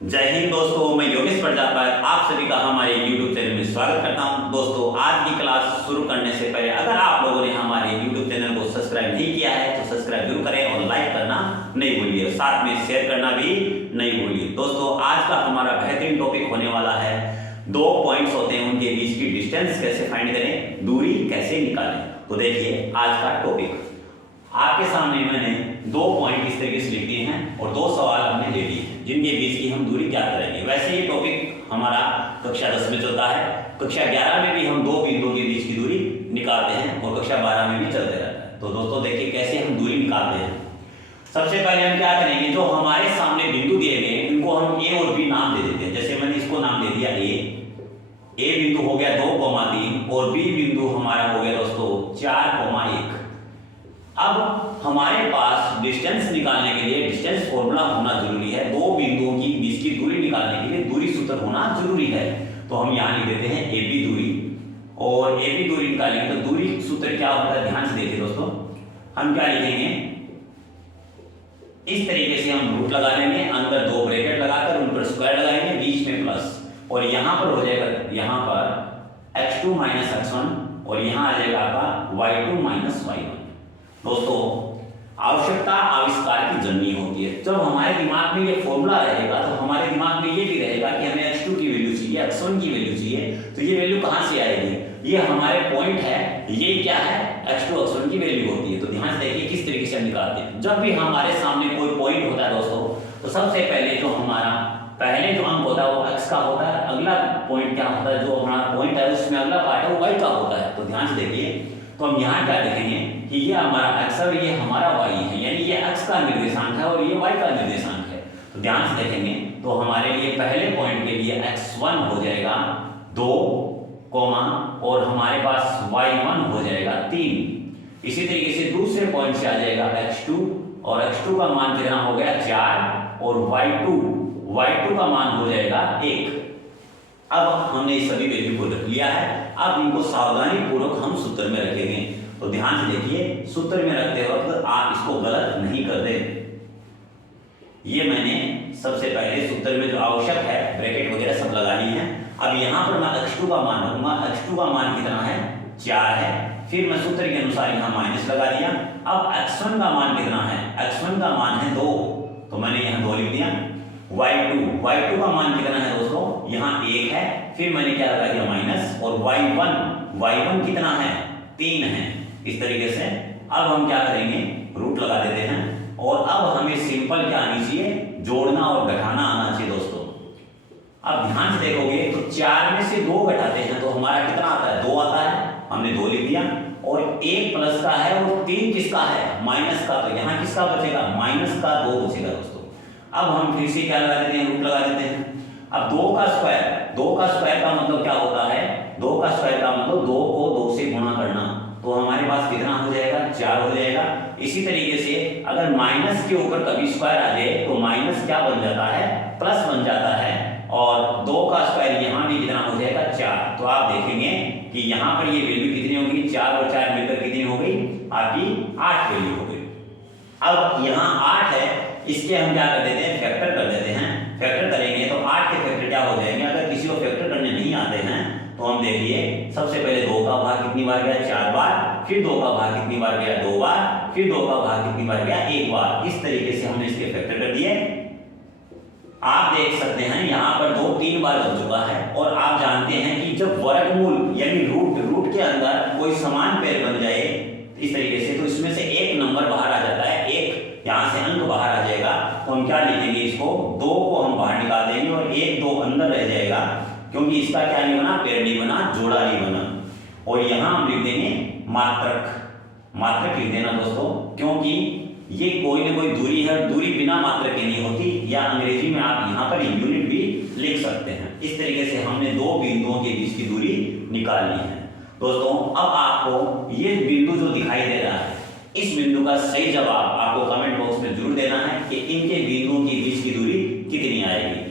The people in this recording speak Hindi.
जय हिंद दोस्तों, मैं योगेश प्रजापति आप सभी का हमारे YouTube चैनल में स्वागत करता हूं। दोस्तों, आज की क्लास शुरू करने से पहले अगर आप लोगों ने हमारे YouTube चैनल को सब्सक्राइब नहीं किया है तो सब्सक्राइब जरूर करें और लाइक करना नहीं भूलिए, साथ में शेयर करना भी नहीं भूलिए। दोस्तों, आज का हमारा बेहतरीन टॉपिक होने वाला है, दो पॉइंट्स होते हैं उनके बीच की डिस्टेंस कैसे फाइंड करें, दूरी कैसे निकालें। तो देखिए आज का टॉपिक आपके सामने मैंने दो पॉइंट इस तरीके से लिख दिए हैं और दो सवाल हमने ले लिए हैं जिनके बीच की हम दूरी क्या करेंगे। वैसे ये टॉपिक हमारा कक्षा 10 में चलता है, कक्षा 11 में भी हम दो बिंदुओं के बीच की दूरी निकालते हैं और कक्षा 12 में भी चलते रहता है। तो दोस्तों देखिए कैसे हम दूरी निकालते हैं। सबसे पहले हम क्या करेंगे, जो हमारे सामने बिंदु दिए गए उनको हम ए और बी नाम दे देते हैं। जैसे मैंने इसको नाम दे दिया ए बिंदु हो गया 2,3 और बी बिंदु हमारा हो गया दोस्तों 4,1। अब हमारे पास डिस्टेंस निकालने के लिए डिस्टेंस फॉर्मूला होना जरूरी है। दो बिंदुओं की बीच की दूरी निकालने के लिए दूरी सूत्र होना जरूरी है। तो हम यहां लिख देते हैं ए बी दूरी, और ए बी दूरी निकालेंगे तो दूरी सूत्र क्या होता है ध्यान से देखिए दोस्तों। हम क्या लिखेंगे, इस तरीके से हम रूट लगा लेंगे, अंदर दो ब्रैकेट लगाकर उन पर स्क्वायर लगाएंगे, बीच में प्लस, और यहां पर हो जाएगा यहां पर x2 - x1 और यहां आ जाएगा आपका y2 - y1। दोस्तों, आवश्यकता आविष्कार की जननी होती है। जब हमारे दिमाग में ये फॉर्मूला रहेगा तो हमारे दिमाग में ये भी रहेगा कि हमें x2 की वैल्यू चाहिए, x1 की वैल्यू चाहिए, तो ये वैल्यू कहां से आएगी, ये हमारे पॉइंट है, ये क्या है x2 x1 की वैल्यू होती है। तो ध्यान से देखिए किस तरीके से हम निकालते हैं। जब भी हमारे सामने कोई पॉइंट होता है दोस्तों, तो सबसे पहले जो हमारा पहले जो अंक होता है वो x का होता है, अगला पॉइंट क्या होता है, जो हमारा पॉइंट है उसमें अगला पार्ट है वो y का होता है। तो ध्यान से देखिए, तो हम यहाँ क्या देखेंगे कि ये हमारा x और ये हमारा y है, यानी ये x का निर्देशांक है और ये y का निर्देशांक है। तो ध्यान से देखेंगे तो हमारे लिए पहले पॉइंट के लिए x1 हो जाएगा 2, और हमारे पास y1 हो जाएगा 3। इसी तरीके से दूसरे पॉइंट से आ जाएगा x2, और x2 का मान कितना हो गया 4, और y2 का मान हो जाएगा 1। अब हमने इस सभी वैल्यू को रख लिया है। अब इनको सावधानी पूर्वक हम सूत्र में रखेंगे। तो ध्यान से देखिए, सूत्र में रखते वक्त आप इसको गलत नहीं कर दे। ये मैंने सबसे पहले सूत्र में जो आवश्यक है ब्रैकेट वगैरह सब लगा ली है। अब यहाँ पर मैं x2 का मान रखूंगा, x2 का मान कितना है 4 है, फिर मैं सूत्र के अनुसार यहाँ माइनस लगा दिया। अब x1 का मान कितना है, x1 का मान है 2, तो मैंने यहाँ 2 लिख दिया। y2 का मान कितना है दोस्तों, यहाँ 1 है, फिर मैंने क्या लगा दिया माइनस, और y1 कितना है 3 है। इस तरीके से अब हम क्या करेंगे, रूट लगा देते हैं, और अब हमें सिंपल क्या आनी चाहिए, जोड़ना और घटाना आना चाहिए दोस्तों। अब ध्यान से देखोगे तो 4 में से 2 घटाते हैं तो हमारा कितना आता है, 2 आता है, हमने 2 लिख दिया, और 1 प्लस का है और 3 किसका है, माइनस का, तो यहाँ किसका बचेगा, माइनस का 2 बचेगा दोस्तों। अब हम फिर से क्या लगा देते हैं, रूट लगा देते हैं। अब 2 का स्क्वायर का मतलब क्या होता है, 2 का स्क्वायर का मतलब 2 को 2 से गुणा करना, तो हमारे पास कितना हो जाएगा 4 हो जाएगा। इसी तरीके से अगर माइनस के ऊपर कभी स्क्वायर आ जाए तो माइनस क्या बन जाता है, प्लस बन जाता है, और 2 का स्क्वायर यहाँ भी कितना हो जाएगा 4। तो आप देखेंगे कि यहाँ पर ये वैल्यू कितनी होगी, 4 और 4 मिलकर कितनी हो गई, आपकी 8 वैल्यू हो गई। अब यहाँ 8 है, इसके हम क्या कर देते हैं, फैक्टर कर देते हैं। फैक्टर करेंगे तो 8 के फैक्टर क्या हो जाएंगे, अगर किसी को फैक्टर करने नहीं आते हैं तो हम देखिए, सबसे पहले 2 का भाग कितनी बार गया, 4 बार, फिर 2 का भाग कितनी बार गया, 2 बार, फिर 2 का भाग कितनी बार गया, 1 बार। इस तरीके से हमने इसके फैक्टर कर दिए। आप देख सकते हैं यहाँ पर 2-3 बार बन चुका है, और आप जानते हैं कि जब वर्गमूल यानी रूट के अंदर कोई समान पेड़ बन जाए इस तरीके से, तो इसमें से एक नंबर बाहर आ जाता है, एक यहाँ से अंक बाहर आ जाएगा, तो हम क्या लिखेंगे, इसको 2 को हम बाहर निकाल देंगे और 1 2 अंदर रह जाएगा, क्योंकि इसका क्या नहीं बना, पेड़ नहीं बना, जोड़ा नहीं बना। और यहाँ हम लिख देंगे मात्रक लिख देना दोस्तों, क्योंकि ये कोई ना कोई दूरी है, दूरी बिना मात्रक की नहीं होती, या अंग्रेजी में आप यहाँ पर यूनिट भी लिख सकते हैं। इस तरीके से हमने दो बिंदुओं के बीच की दूरी निकालनी है दोस्तों। अब आपको ये बिंदु जो दिखाई दे रहा है, इस बिंदु का सही जवाब आपको कमेंट बॉक्स में जरूर देना है कि इनके बिंदुओं के बीच की दूरी कितनी आएगी।